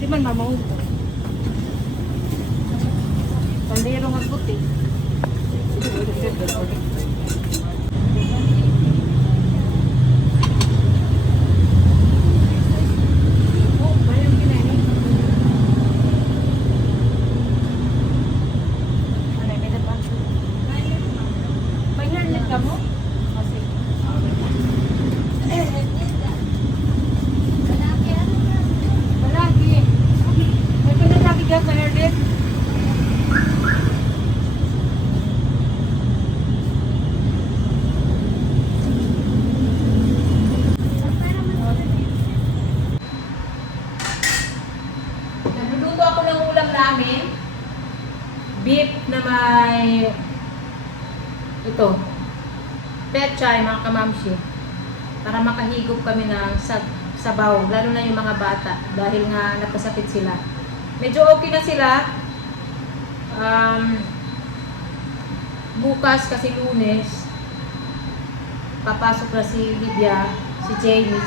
Di man mamaw ko. Kaldero nga puti. Nagluluto ako ng ulam namin. Beef na may ito, pechay mga kamamshi. Para makahigop kami ng sabaw, lalo na yung mga bata dahil nga napasakit sila. Medyo okay na sila. Bukas kasi Lunes, papasok na si Lydia, si Jamie,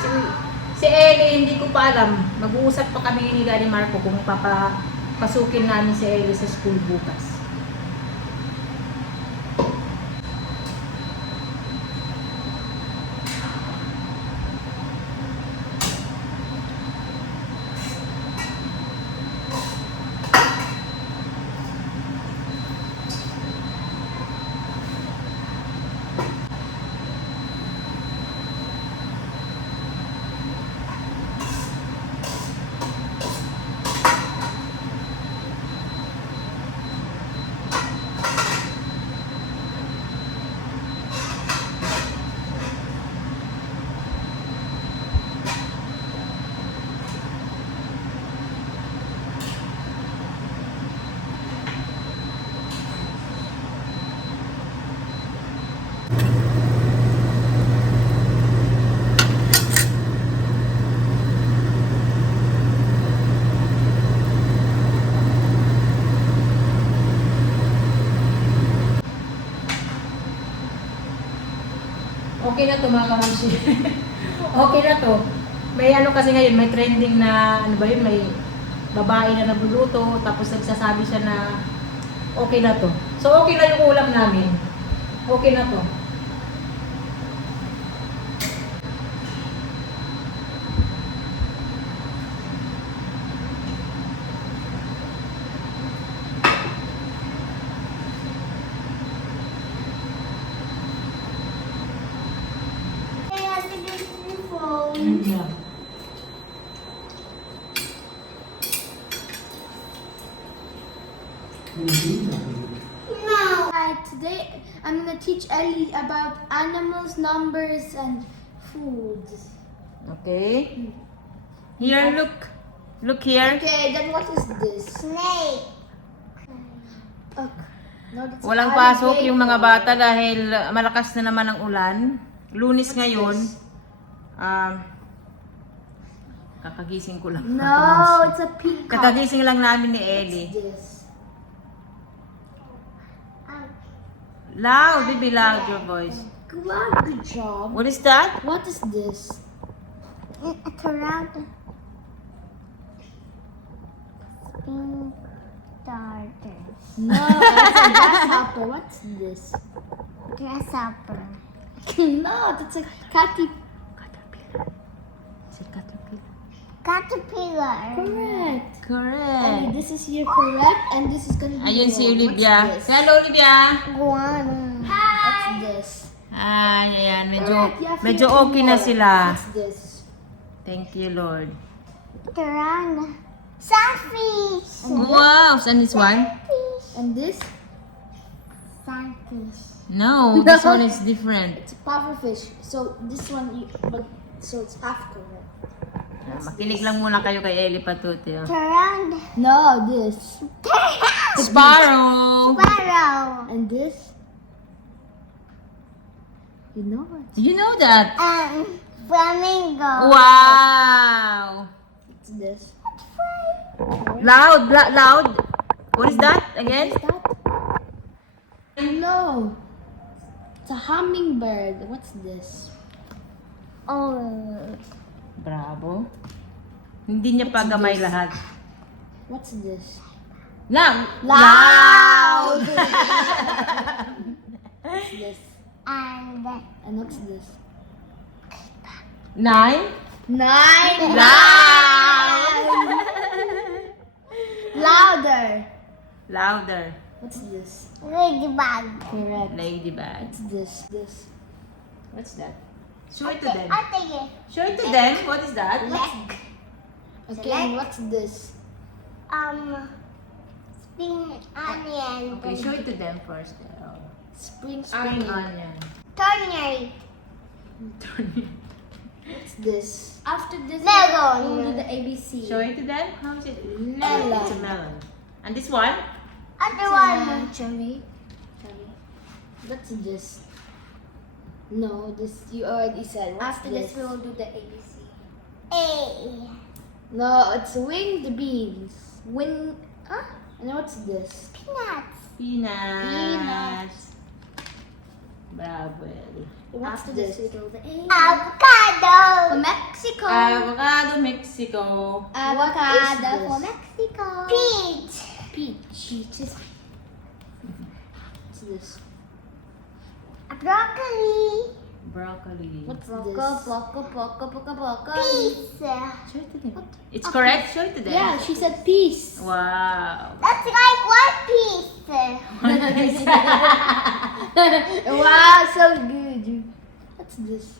si Ellie, hindi ko pa alam. Mag-uusap pa kami ni Daddy Marco kung papasukin namin si Ellie sa school bukas. Okay na to mga kamamshi. Okay na to. May ano kasi ngayon, may trending na, ano ba yun, may babae na nagluluto, tapos nagsasabi siya na okay na to. So okay na yung ulam namin. Okay na to. Yeah. No. Today I'm gonna teach Ellie about animals, numbers, and foods. Okay. Here, look. Look here. Okay, then what is this? Snake. Okay. No, that's Walang alligator. pasok yung mga bata dahil malakas na naman ang ulan. Lunes ngayon. Kakagising ko lang. No, it's a peacock. Kakagising lang namin ni Ellie. What's this? Loud, baby, loud your voice. Good job. What is that? What is this? A tarantula. No, it's a grasshopper. What's this? Grasshopper. No, that's a Caterpillar. Is it caterpillar? Caterpillar. correct. Correct. Okay, this is your correct, and this is gonna be Ayun si wrong. Olivia. What's this? Say hello, Olivia. Guana. What's this? Ay, ayan. Correct, you have to Medyo use okay na more. sila. What's this? Thank you, Lord. Tarana. Sunfish. Wow! Saan this one? And this? Sunfish. No, this one is different. It's a pufferfish. So this one, so it's half correct. Makinig lang muna kayo kay Ellie Patuti. Oh. Tarana. No, this. Sparrow! Sparrow. And this? You know it. You know that? Flamingo. Wow! What's this? Loud! Loud! What is that again? What's that? No. It's a hummingbird. What's this? Old. Bravo. Hindi niya pa gamay lahat. What's this? Lang! Loud! What's this? And And what's this? 9? 9. Loud! Louder. Louder. What's this? ladybug. Correct. Ladybug. What's this? This. What's that? Show it to them. I'll take it. Show it to them. What is that? Leg. Okay, and what's this? Spring onion. Okay, show it to them first. Oh. Spring Spring onion. onion. Turnip. What's this? After this, Melon. we'll do the ABC. Show it to them. How is it? Melon. It's a melon. And this one? Other one. Cherry. What's this? No, this you already said. What's After this? this, we will do the ABC. A. No, it's winged beans. When, huh? And what's this? Peanuts. Peanuts. Peanuts. Bravo, Ellie. What's After this? this, we do the A. Avocado. For Mexico. Avocado, Mexico. Avocado this? for Mexico. Peach. Peach. Peaches. What's this? Broccoli. Broccoli. What's Poco. Peas. Show it to them. It's correct? Show it to them. Yeah, she said peace. Wow. That's like one piece. Wow, so good. What's this?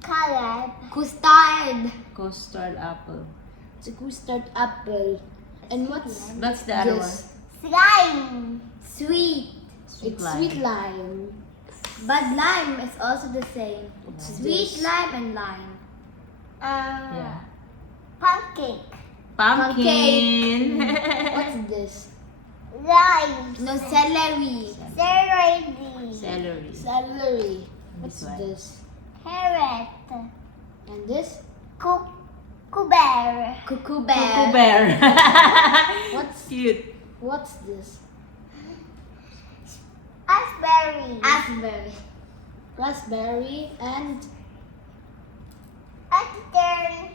Color. Custard. Custard apple. It's a custard apple. And what's That's the other this? Slime. Sweet. Sweet It's lime. sweet lime. But lime is also the same. What's Sweet this? lime and lime. Yeah. Pumpkin. Pumpkin. What's this? Lime. No, celery. Celery. Celery. Celery. This What's one. this? Carrot. And this? Cucumber. Cuckoo Cuckoo bear. bear. What's Cute. What's this? Raspberry. Raspberry. Raspberry and Astern.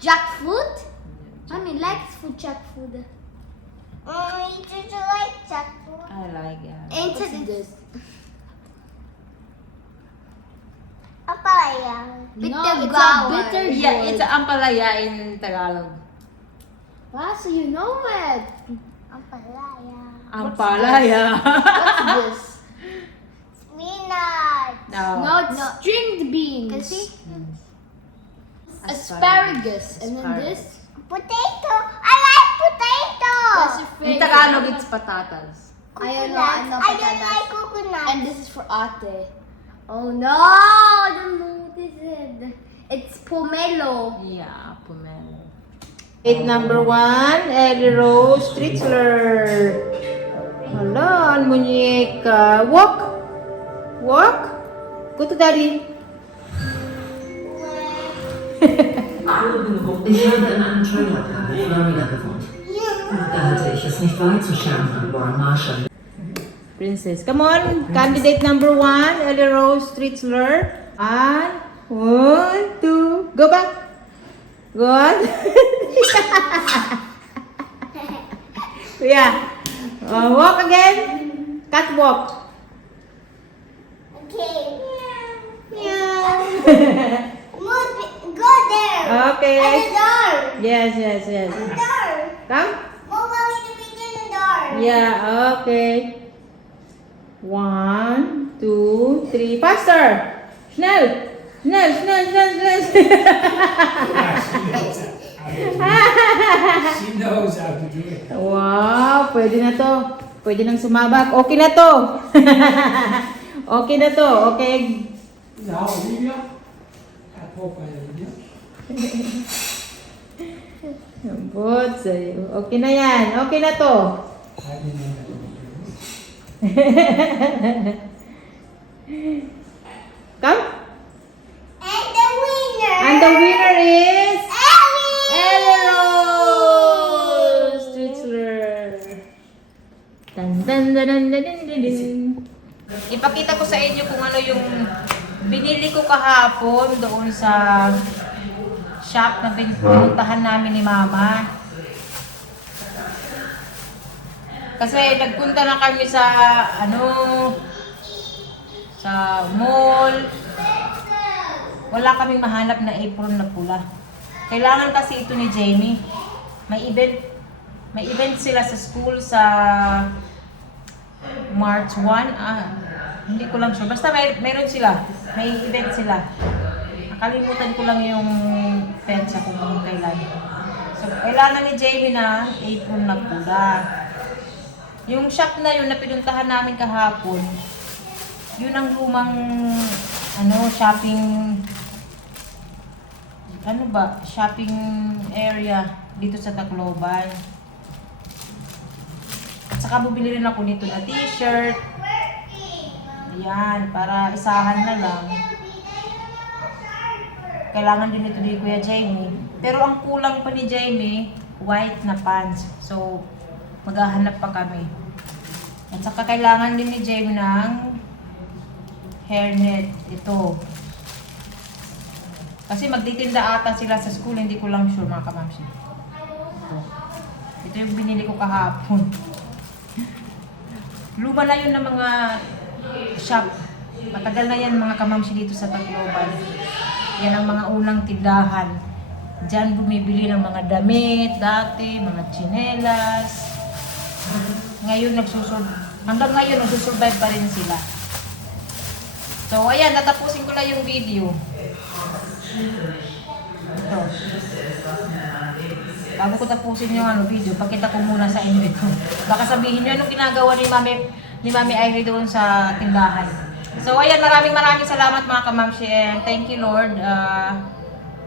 Jackfruit? Mommy likes food jackfruit. Did you like jackfruit? I like it. Ain't what's it? this? Papaya. Bitter No, it's gourd. a bitter Yeah, gourd. it's ampalaya in Tagalog. Ah, so you know it. Papaya. Ampalaya. What's this? Spinach. No, it's No. stringed beans. Can see? Asparagus. And then this? Potato. I like potato. That's your In favorite. Tagalog, it's patatas. Ayun, no, Coconut. ano, I don't patatas. like coconut. And this is for ate. Oh no! I don't notice it. It's pomelo. Yeah, pomelo. Eight number 1, Ellie Rose Stritzler. Hala, ang muñeca. Walk. Walk. Go to daddy. Ich habe in einem Trailerpark in Florida gewohnt. Da hatte ich es nicht weit zu Shannon, Warren Marshall. Princess. Come on. Candidate number 1, Ellie Rose Stritzler. And 1, 2. Go back. Go on. Yeah. Walk again. Catwalk. Okay. Yeah. Move. Go there. At the Okay. door. Yes. The door. Come. Move a little bit in the door. Yeah, okay. 1, 2, 3. Faster! Schnell! Schnell! She knows how to do it. Wow, pwede na to. Pwede nang sumabak. Okay na to. Okay na to. Okay. Nou, Olivia. Gaat Papa Olivia. Lambot sa'yo. Okay na yan. Okay na to. Hij neemt me met hem. Come. And the winner. And the winner is... Ellie. Ellie Rose Stritzler. Ipakita ko sa inyo kung ano yung Binili ko kahapon doon sa shop na pinuntahan namin ni Mama. Kasi nagpunta na kami sa sa mall. Wala kaming mahanap na apron na pula. Kailangan kasi ito ni Jamie. May event sila sa school sa March 1. Hindi ko lang sure. Basta meron sila. May event sila. Nakalimutan ko lang yung petsa kung kailan. So, kailangan ni Jamie na apron na pula. Yung shop na yun na pinuntahan namin kahapon, yun ang lumang shopping area dito sa Tacloban. At saka bumili rin ako nito na t-shirt. Ayan, para isahan na lang. Kailangan din ito ni Kuya Jamie. Pero ang kulang pa ni Jamie, white na pants. So, maghahanap pa kami. At saka kailangan din ni Jamie ng hairnet. Ito. Kasi magtitinda ata sila sa school, hindi ko lang sure mga kamamsi. Ito yung binili ko kahapon. Luma na yun ng mga shop. Matagal na yan mga kamamsi dito sa Tacloban. Yan ang mga unang tindahan. Diyan bumibili ng mga damit dati, mga tsinelas. Ngayon hanggang ngayon nagsusurvive pa rin sila. So ayan, tatapusin ko lang yung video. Ito. Bago ko tapusin yung video, pakita ko muna sa inyo ito. Baka sabihin nyo anong ginagawa ni Mami Irene doon sa tindahan. So ayan, maraming salamat mga kamamshi, and thank you Lord.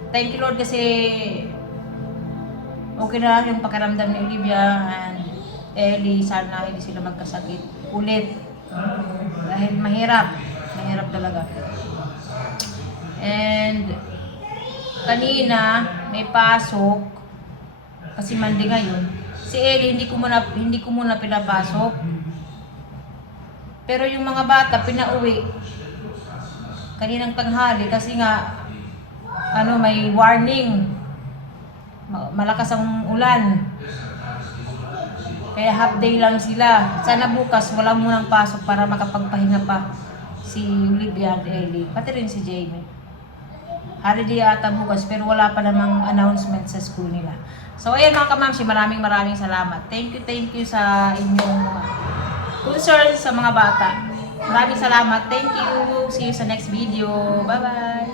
Thank you Lord kasi okay na yung pakiramdam ni Olivia and Ellie. Sana hindi sila magkasakit ulit. Dahil mahirap talaga. And kanina may pasok kasi Monday ngayon. Si Ellie hindi ko muna pinapasok. Pero yung mga bata pinauwi kaninang tanghali kasi nga may warning. Malakas ang ulan. Kaya half day lang sila. Sana bukas wala munang pasok para makapagpahinga pa si Olivia and Ellie. Pati rin si Jamie. Holiday ata bukas pero wala pa namang announcement sa school nila. So ayan mga kamamsi, maraming salamat. Thank you sa inyong concern sa mga bata. Maraming salamat. Thank you. See you sa next video. Bye-bye.